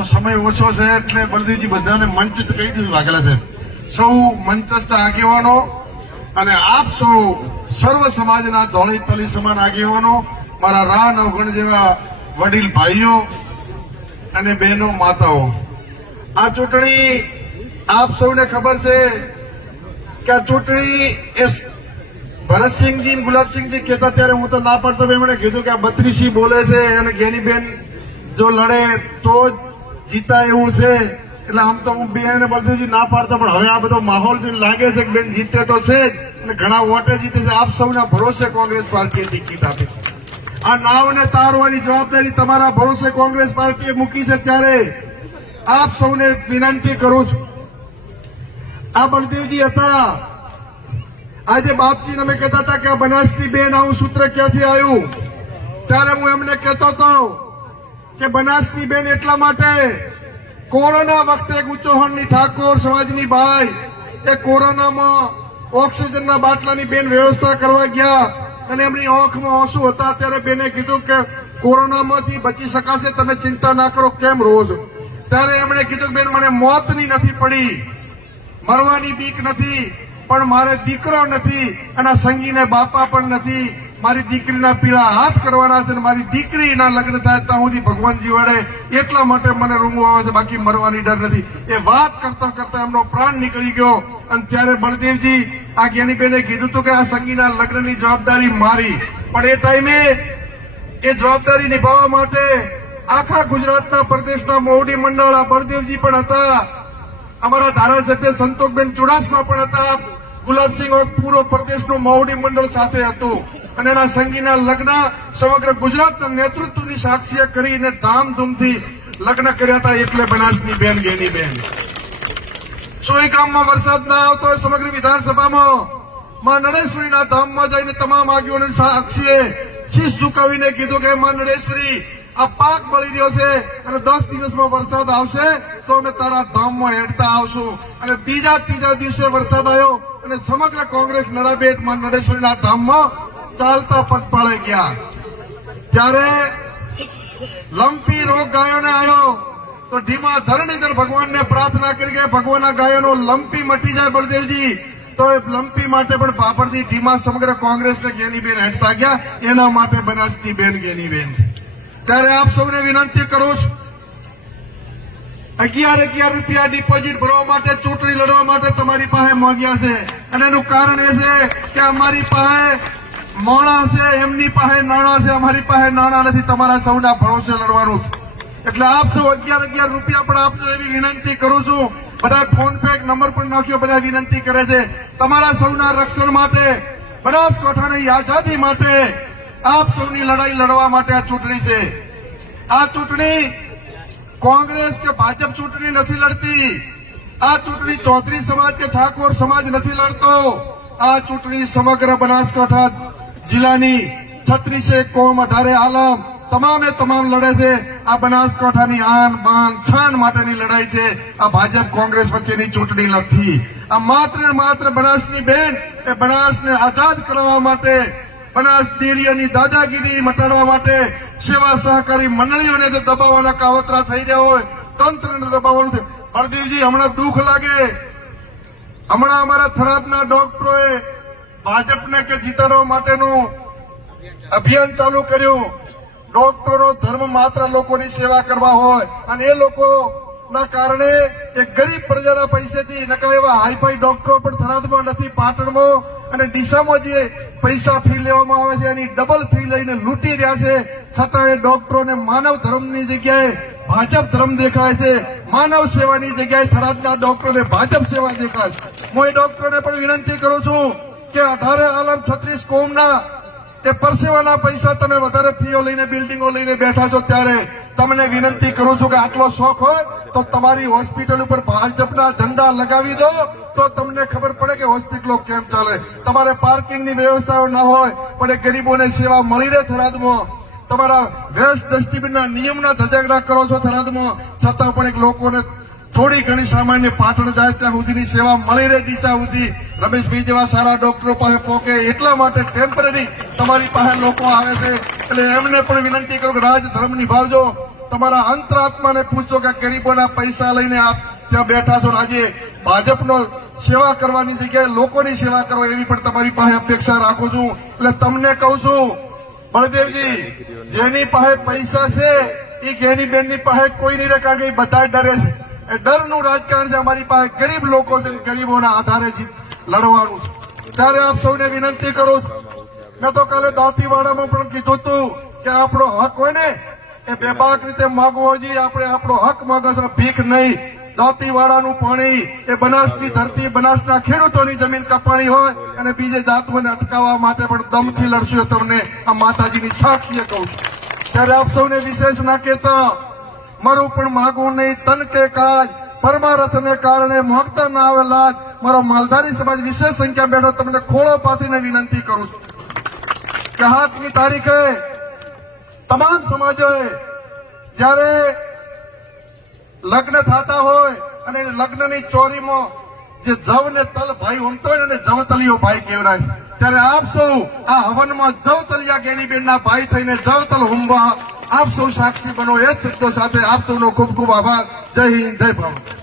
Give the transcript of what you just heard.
તો સમય ઓછો છે એટલે બળદેવજી બધાને મંચસ્થ કહી દીધું, વાઘેલા સાહેબ. સૌ મંચસ્થ આગેવાનો અને આપ સૌ સર્વ સમાજના ધોળી તલી સમાન આગેવાનો, મારા રા નવગણ જેવા વડીલ ભાઈઓ અને બહેનો, માતાઓ. આ ચૂંટણી આપ સૌને ખબર છે કે આ ચૂંટણી એ ભરતસિંહજી ગુલાબસિંહજી કહેતા ત્યારે હું તો ના પાડતો એમણે કીધું કે આ બત્રીસી બોલે છે અને જ્ઞાનીબેન જો લડે તો જ જીતા એવું છે. એટલે આમ તો હું બેન બધું ના પાડતો, પણ હવે આ બધો માહોલ જોઈને લાગે છે કે બેન જીતે તો છે જ. અને ઘણા વોટે જીતે છે. આપ સૌના ભરોસે કોંગ્રેસ પાર્ટીએ ટિકિટ આપી આ નાવને તારવાની જવાબદારી તમારા ભરોસે કોંગ્રેસ પાર્ટીએ મૂકી છે ત્યારે આપ સૌને વિનંતી કરું છું. આ બળદેવજી હતા. આજે બાપજીને અમે કહેતા હતા કે આ બનાસની બેન આવું સૂત્ર ક્યાંથી આવ્યું? ત્યારે હું એમને કહેતો હતો કે બનાસની બેન એટલા માટે કોરોના વખતે ગુચોહણની ઠાકોર સમાજની ભાઈ એ કોરોનામાં ઓક્સિજનના બાટલાની બેન વ્યવસ્થા કરવા ગયા અને એમની આંખમાં આંસુ હતા. ત્યારે બેને કીધું કે કોરોનામાંથી બચી શકાશે, તમે ચિંતા ના કરો, કેમ રોજ? ત્યારે એમણે કીધું બેન, મને મોતની નથી પડી, મરવાની બીક નથી, પણ મારે દીકરો નથી અને સંગીને બાપા પણ નથી. મારી દીકરીના પીળા હાથ કરવાના છે અને મારી દીકરીના લગ્ન થાય ત્યાં સુધી ભગવાનજી વડે એટલા માટે મને રૂંગો આવે છે, બાકી મરવાની ડર નથી. એ વાત કરતા કરતા એમનો પ્રાણ નીકળી ગયો. અને ત્યારે બળદેવજી આ જ્ઞાનીબેને કીધું હતું કે આ સંગીના લગ્નની જવાબદારી મારી. પણ એ ટાઈમે એ જવાબદારી નિભાવવા માટે આખા ગુજરાતના પ્રદેશના મોવડી મંડળ આ બળદેવજી પણ હતા. અમારા ધારાસભ્ય સંતોષબેન ચુડાસમા પણ હતા. ગુલાબસિંહ પૂરો પ્રદેશનું મોવડી મંડળ સાથે હતું. અને એના સંગીના લગ્ન સમગ્ર ગુજરાતના નેતૃત્વની સાક્ષીએ કરીને ધામધૂમથી લગ્ન કર્યા હતા એટલે બનાસની બેન, ગેની બેન. સોય ગામમાં વરસાદ ના આવતો સમગ્ર વિધાનસભામાં? માં નરેશ્વરીના ધામમાં જઈને તમામ આગેવાનોની સાક્ષીએ શીશ ઝુકાવીને કીધું કે, માં નરેશ્વરી, આ પાક બળી રહ્યો છે અને દસ દિવસમાં વરસાદ આવશે તો અમે તારા ધામમાં હેડતા આવશું. અને ત્રીજા ત્રીજા દિવસે વરસાદ આવ્યો અને સમગ્ર કોંગ્રેસ નડાબેટમાં નરેશ્વરીના ધામમાં ચાલતા પગપાળે ગયા. ત્યારે લંપી રોગ ગાયોને આવ્યો તો ધીમા ધરણીધર ભગવાનને પ્રાર્થના કરી કે ભગવાન ગાયોનો લંપી મટી જાય બળદેવજી. તો એ લંપી માટે પણ પાપડથી ધીમા સમગ્ર કોંગ્રેસને જ્ઞાનીબેન હટતા ગયા. એના માટે બનાસની બેન જ્ઞાનીબેન છે. ત્યારે આપ સૌને વિનંતી કરું છું. અગિયાર અગિયાર રૂપિયા ડિપોઝિટ ભરવા માટે, ચૂંટણી લડવા માટે તમારી પાસે માંગ્યા છે. અને એનું કારણ એ છે કે અમારી પાસે મોણા છે, એમની પાસે નાણાં છે, અમારી પાસે નાણાં નથી, તમારા સૌના ભરોસે લડવાનું એટલે આપ સૌ અગિયાર અગિયાર રૂપિયા પણ આપજો એવી વિનંતી કરું છું. બધા ફોન પે નંબર પણ નાખ્યો બધા વિનંતી કરે છે. તમારા સૌના રક્ષણ માટે બનાસકાંઠાની આઝાદી માટે, આપ સૌની લડાઈ લડવા માટે આ ચૂંટણી છે. આ ચૂંટણી કોંગ્રેસ કે ભાજપ ચૂંટણી નથી લડતી. આ ચૂંટણી ચૌધરી સમાજ કે ઠાકોર સમાજ નથી લડતો. આ ચૂંટણી સમગ્ર બનાસકાંઠા જિલ્લાની છત્રીસે કોમ અઢારે આલમ. તમામે તમામ લડે છે. આ બનાસકાંઠાની આન બાન શાન માટેની લડાઈ છે. આ ભાજપ કોંગ્રેસ વચ્ચેની ચૂંટણી નથી. આ માત્ર માત્ર બનાસની બેન એ બનાસને આઝાદ કરવા માટે, બનાસ ડેરીઓની દાદાગીરી મટાડવા માટે સેવા સહકારી મંડળીઓને જે દબાવવાના કાવતરા થઈ રહ્યા હોય, તંત્રને દબાવવાનું છે. હરદેવજી હમણાં દુઃખ લાગે. હમણાં અમારા થરાદના ડોક્ટરોએ ભાજપને કે જીતાડવા માટેનું અભિયાન ચાલુ કર્યું. ડોક્ટરો ધર્મ માત્ર લોકોની સેવા કરવા હોય અને એ લોકો ના કારણે એ ગરીબ પ્રજાના પૈસેથી નકા એવા હાઈફાઈ ડોક્ટરો પણ થરાદમાં નથી, પાટણમાં અને ડીસામાં જે પૈસા ફી લેવામાં આવે છે, એની ડબલ ફી લઈને લૂંટી રહ્યા છે. છતાં એ ડોક્ટરોને માનવ ધર્મની જગ્યાએ ભાજપ ધર્મ દેખાય છે. માનવ સેવાની જગ્યાએ થરાદના ડોક્ટરોને ભાજપ સેવા દેખાય હું એ ડોક્ટરોને પણ વિનંતી કરું છું કે અઢારે આલમ છત્રીસ કોમના તે પરસેવાના પૈસા તમે વધારે ફીઓ લઈને, બિલ્ડિંગો લઈને બેઠા છો ત્યારે તમને વિનંતી કરું છું કે આટલો શોખ હોય તો તમારી હોસ્પિટલ ઉપર ભાજપના ઝંડા લગાવી દો તો તમને ખબર પડે કે હોસ્પિટલો કેમ ચાલે. તમારે પાર્કિંગની વ્યવસ્થાઓ ન હોય, પણ એ ગરીબોને સેવા મળી રહે થરાદમાં. તમારા વેસ્ટ ડસ્ટબિનના નિયમના ધજાગરા કરો છો થરાદમાં. છતાં પણ એક લોકોને થોડી ઘણી સામાન્ય પાટણ જાય ત્યાં સુધીની સેવા મળી રહે ડીસા સુધી. રમેશભાઈ જેવા સારા ડોક્ટરો પાસે પોકે એટલા માટે ટેમ્પરરી તમારી પાસે લોકો આવે છે. એટલે એમને પણ વિનંતી કરો કે રાજ ધર્મ નિભાવજો. તમારા અંતરાત્માને પૂછો કે ગરીબોના પૈસા લઈને આપ ત્યાં બેઠા છો રાજે ભાજપનો સેવા કરવાની જગ્યાએ લોકોની સેવા કરો એવી પણ તમારી પાસે અપેક્ષા રાખું છું. એટલે તમને કહું છું, બળદેવજી, જેની પાસે પૈસા છે એ ઘેની બેનની પાસે કોઈ નહીં કારણ કે બધા ડરે છે. એ ડરનું રાજકારણ છે. અમારી પાસે ગરીબ લોકો છે. ગરીબોના આધારે લડવાનું છે. ત્યારે આપ સૌને વિનંતી કરું મેં તો કાલે દાંતીવાડામાં પણ કીધું હતું કે આપણો હક હોય ને, એ બેબાક રીતે માગવો જોઈએ. આપણે આપણો હક માગો છો ભીખ નહીં. દાંતીવાડાનું પાણી એ બનાસની ધરતી, બનાસના ખેડૂતોની જમીન કપાણી હોય અને બીજે જાતોને અટકાવવા માટે પણ દમથી લડશું તમને આ માતાજીની સાક્ષીએ કહું છું. ત્યારે આપ સૌને વિશેષ ના કહેતા મારું પણ માગું નહીં, તન કે કાજ પરમારથને કારણે મોગતા ના આવેલા મારો માલધારી સમાજ વિશેષ સંખ્યા બેઠો, તમને ખોળો પાથરીને વિનંતી કરું છું. કે હાથની તારીખે તમામ સમાજોએ જ્યારે લગ્ન થતા હોય અને લગ્નની ચોરીમાં જે જવ ને તલ ભાઈ ઉમતો હોય ને જવ તલિયો ભાઈ છે. ત્યારે આપ સૌ આ હવનમાં જવતલિયા ગેનીબેનના ભાઈ થઈને જવતલ હુંબા આપ સૌ સાક્ષી બનો, એ જ શબ્દો સાથે આપ સૌનો ખૂબ ખૂબ આભાર. જય હિન્દ, જય ભારત.